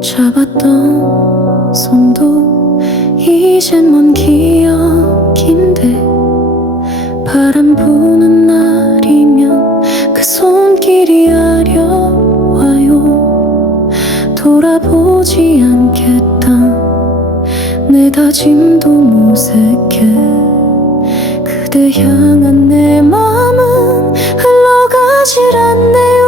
잡았던 손도 이젠 먼 기억인데 바람 부는 날이면 그 손길이 아려와요. 돌아보지 않겠다. 내 다짐도 무색해. 그대 향한 내 맘은 흘러가질 않네요.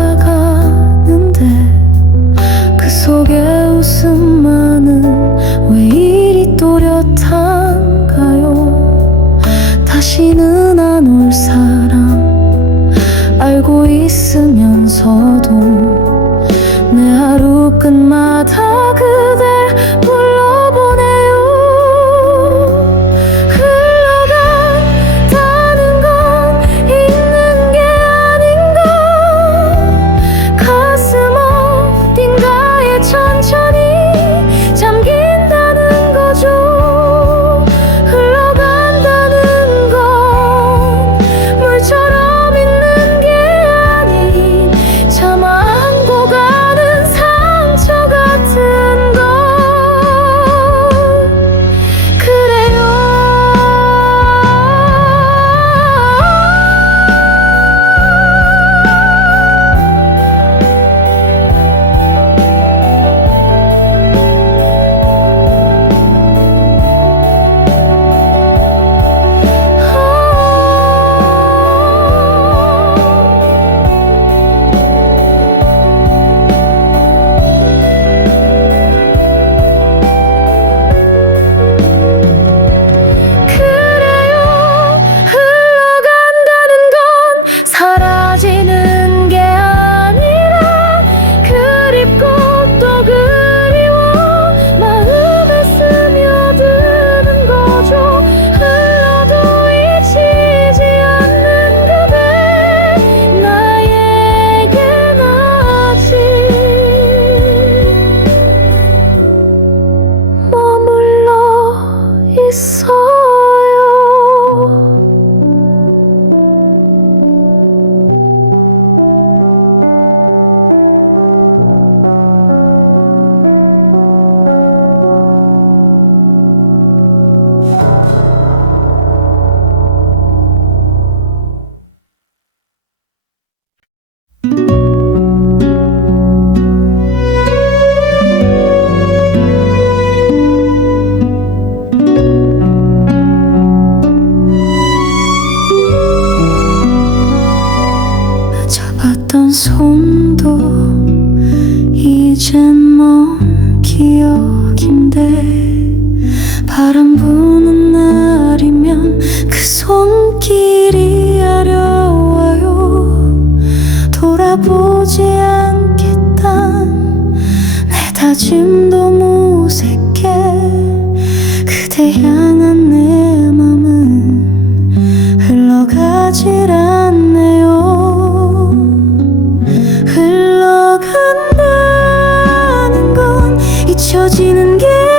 것도 이젠 먼 기억인데 바람 부는 날이면 그 손길이 아려워요. 돌아보지 않겠단 내 다짐도 무색해. 그대야 긴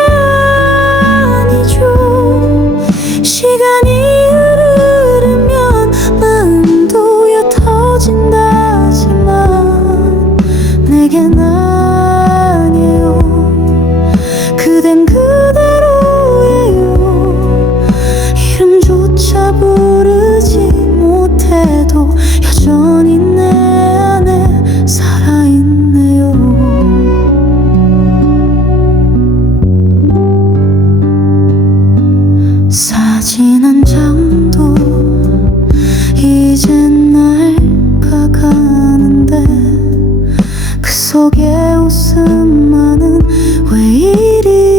속에 웃음만은 왜 이리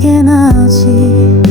내겐 아직